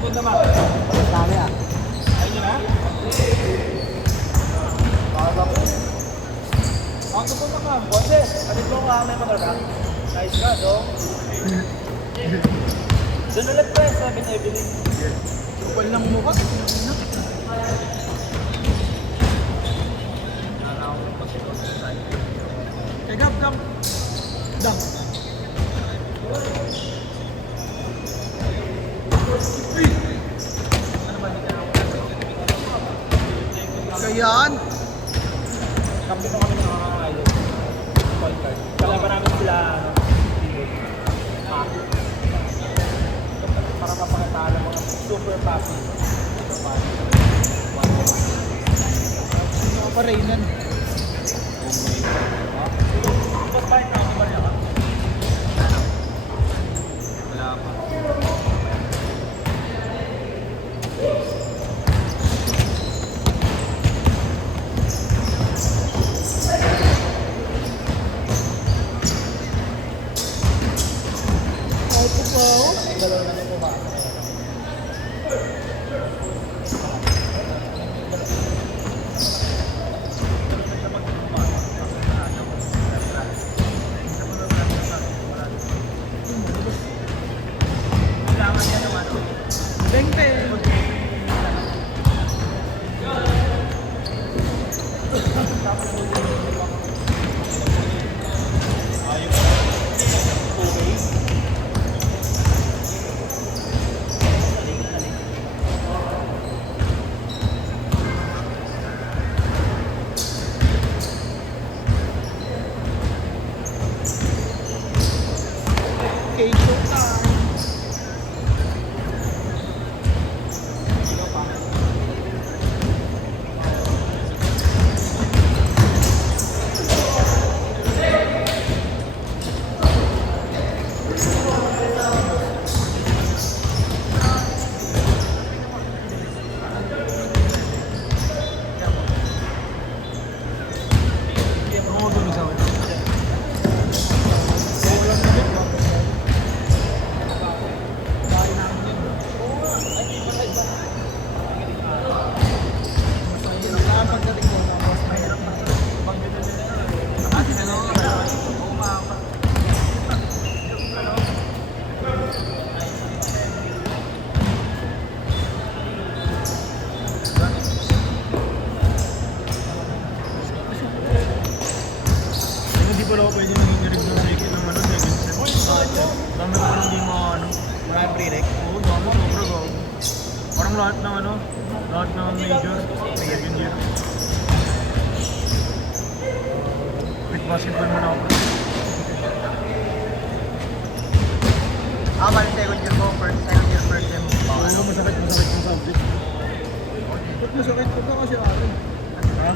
Lagot naman. Sabi ah. Ayun yun ha? Ang gusto naman, Boses, kalit mo ka may matarga. Nice ka, dong. Doon ulit pa yung 7 Evelyn. Kupal ng mukha. Kaya gap. Dam. Kayaan. Kampi mo kami ng mga idol. Call card. Kalaban namin sila, ano, para mapakatala mga super passive. Super passive. Ano pa Raynan? Tapos pa rin ako ba niya ka? Wala pa. Auto pa ako. Dalawa na yung pumasok. Bengte. Okay, showtime. Hindi pala ako pwede naging direct ng second ng ano, second set. Dami ko parang hindi mga ano, Maraming pre-rec. oo, dami, sobra ko. Parang lahat ng ano, lahat ng major, second year. With basketball man ako. Balik second year ko, second year, first year. Oo, masakit yung subject. Ba't masakit ko ba kasi ako? Ha?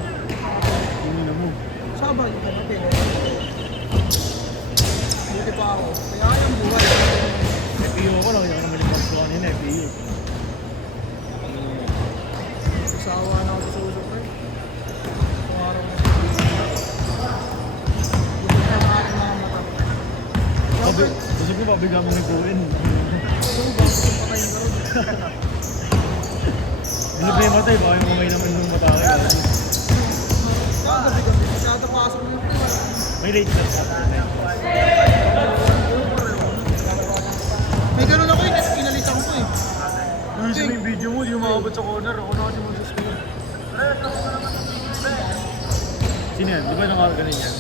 Hindi na mo. Sabay, kapatid. Buti pa ako. Kaya kayang buhay. FEO ko lang, hindi ako naman yung bakso kanina, FEO. Sasawa na ako sa usap ko eh. Araw na. Buti na ang aking mga mata. Gusto ko pabigla mo nag-uwin. So, bakit yung patayin ka rin? Hindi ba yung matay, baka yung umay naman nung matake. Gabi-gabi. Masyado pasok mo yung pila. May late na sa atin. May ganun ako eh. Inalisan ko eh. Yung isa yung video mo, di umabot sa corner. Ako na kasi mo sa screen. Sino yan? Di ba nakakaganin yan?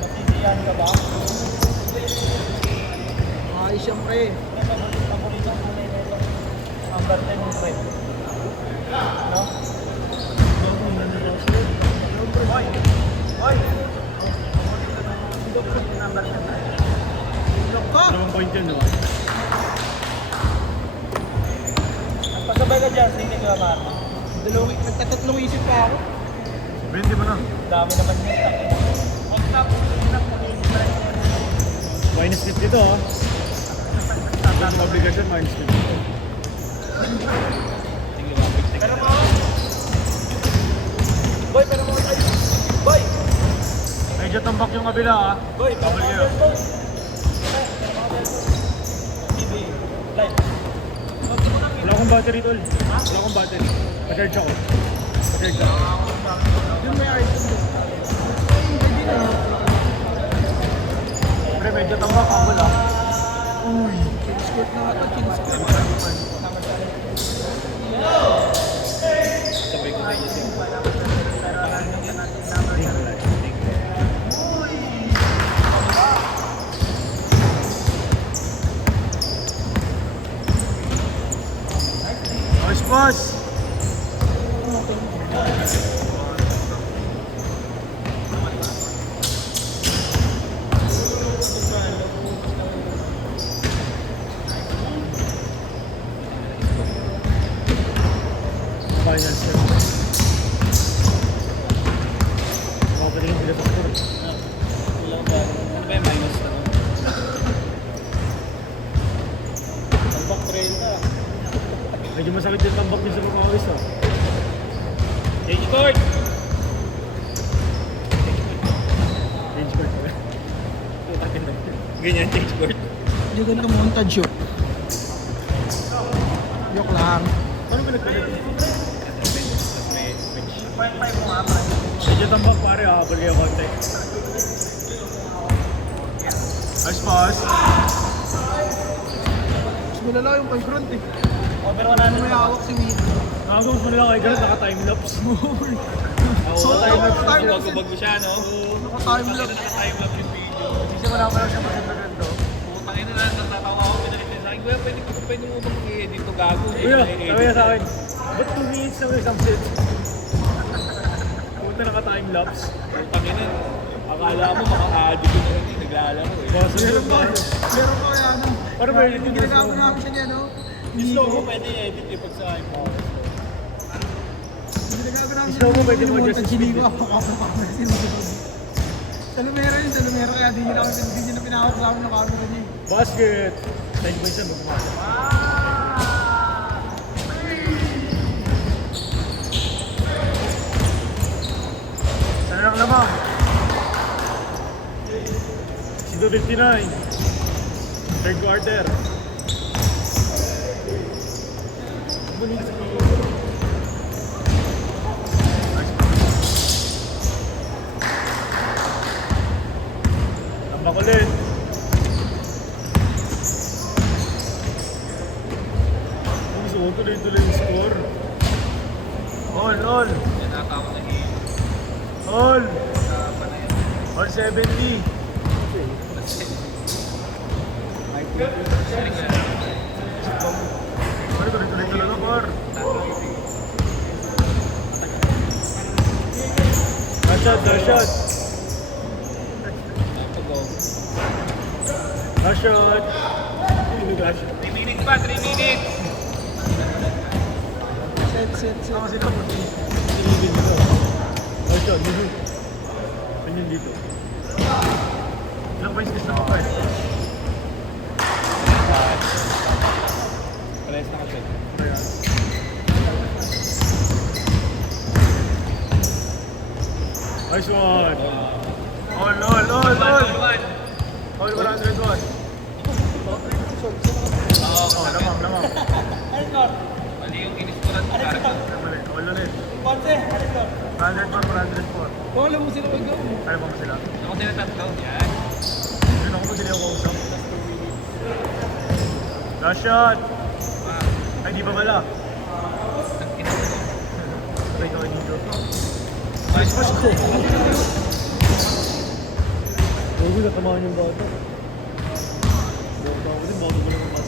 Matitiyan ka ba? Ay, siyempre. Paborito ko na ito. Number 10 mo pa no? Hoy! Hoy! Number 10 na. Loko! Dalawang point yun, di ba? Nagpasabay ka dyan, hindi ka ba? Nagtatatlong isip pa ako. 20 mo na. Dami naman yung takin. Huwag na po, Minus 50 to, ha? Ito sa obligasyon, minus 50. Pero mo! Boy, pero mo tayo! Boy! Medyo tambak yung kabila, ha? Boy, pero Bawal mo kayo. tayo! TV, live. battery tol. Wala akong battery. Pa-charge ako. Pa-charge ako. Yun may item doon. Hindi na. Pre, medyo tambak ako lang. Uy, chin squirt na ata, chin squirt. Sabay ko sa iyo siya. Boss! Final step. Makapatingin sila sa score. Ilang ba? Ano ba yung minus na? Tambak 30. Medyo masakit yung tambak niya sa pangawis ah. Change court! Change court pa. Ganyan, change court. Hindi ganito montage yun. Yok lang. Ano ba nagkalit? Medyo tambak pare ah, habal kayo konti. Nice pass. Mas malala yung kay Grant eh. Over Ano 100 may hawak si Win. Nakagawin mo nila kay Garrett, naka-timelapse. So, Bago-bago siya, no? naka-time lapse. Naka-time up yung video. Kasi wala pa lang siya maganda to. Putang ina na, natatawa ako, pinalit sa akin. Kuya, pwede mo bang i-edit to gago? Kuya, sabi sa akin, ba't 2 minutes lang isang set? Punta naka-timelapse. Putang ina, akala mo maka-addict ko na rin, naglalaro eh. Basta Meron yun ba? ba? Meron ba kaya ano? Para ba yun? Yung ginagawa namin siya niya, no? Yung slow mo pwede i-edit eh pag sa iPhone. Yung ginagawa namin Slow mo, pwede mo yung adjust montage, speed. hindi ko ako sinusunod. Sa Lumera yun, sa Lumera kaya di niya na pinahawak sa amin ng camera niya. Basket! 10 points na magpapasok. Sana lang lamang. 6:59. Third quarter. Tambak ulit. Gusto ko tuloy-tuloy yung score. All. Yan natawag na hit. All 70. Ano tuloy-tuloy talaga, par? Last shot. Napag-go. Last shot. Last shot. 3 minutes pa, 3 minutes! Set. Saka sila po. Silipin dito. Last shot. Ganyan dito. Ilang points gusto mo, par? Press na kasi. Nice one. All. All 101. Oh, lamang. Mali yung iniskuran ko. Mali. All ulit. 104. Wala mo sila mag-go. Ayaw ba mo sila? Ako din ang tatlo. Yan. Yun ako madali ako kausap. Last shot. Ay, di ba wala? Sabay ka dito. Nice pass ko. Huwag na tamahan yung bata. Bata ako din, bago ko lang ang pass.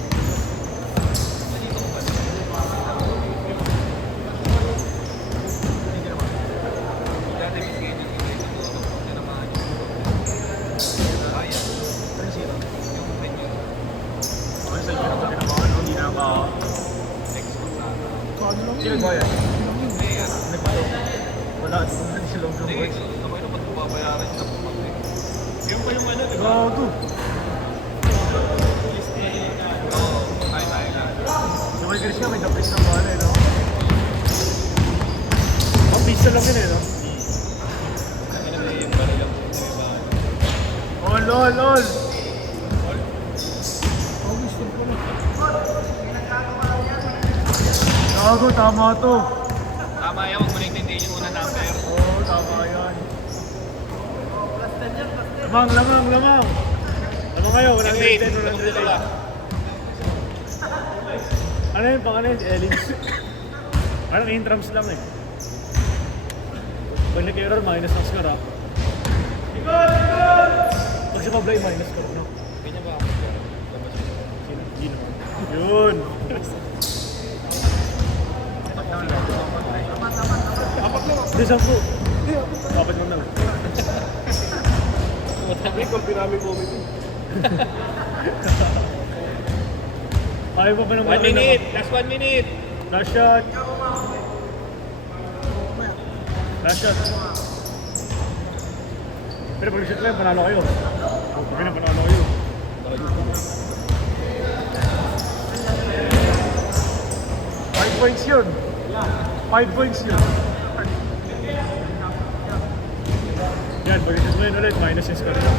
Dati bigay niya yung isang doon. Hindi naman. Ayan. Ano sila? Yung menu. Ano sa inyo naman tinamaan? Hindi na ba? Next ko sa... Kano lang Sino yun? ba yan? Mayor. Nagpato. Wala, hindi sila ng Sige, boys. sabay na ba't babayaran siya po pag yung pa yung ano, di ba? Gago. Oo, tayo na. Sabay Chris nga, may kapis ng bala eh, no? Ang pista lang yun eh, no? Ano na may yung baril lang sa iba. All. Oh, gusto ko na. Gago, tama to. Tama yan, huwag mo naintindihin yung unang number. Oo, tama yan. Lamang. Lamang kayo, 110, 110. Ano yun, pang ano yun, Ellins? Parang intrams lang eh. Pag nag-error, minus ang score ah. Pag si Pablay, minus score, no? Ganyan ba? Sino? Gino. Yun! Hindi, 10. Apat mo lang. Sabi kung pinami po ito. Ayaw pa ba ng 1 minute, last 1 minute. Last shot. Last shot. Pero pag nag-shot kayo, panalo kayo. Pag na panalo kayo. 5 points yun. 5 points yun. Yan, pag nag-shot kayo ulit, minus yung score nyo.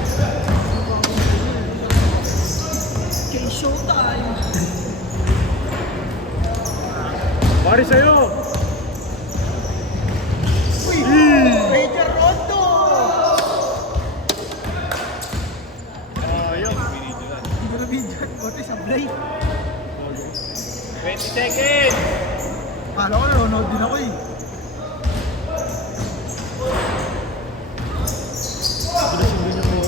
Kay showtime. Pari sa'yo! Uy! Major Rondo! Ayun. Hindi ko na video. Bote sa blade. 20 seconds. Kala ko nanonood din ako eh. Bilis yung ganyan mo.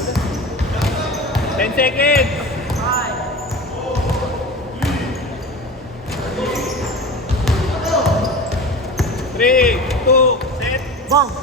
10 seconds. 3, 2, set. Bang!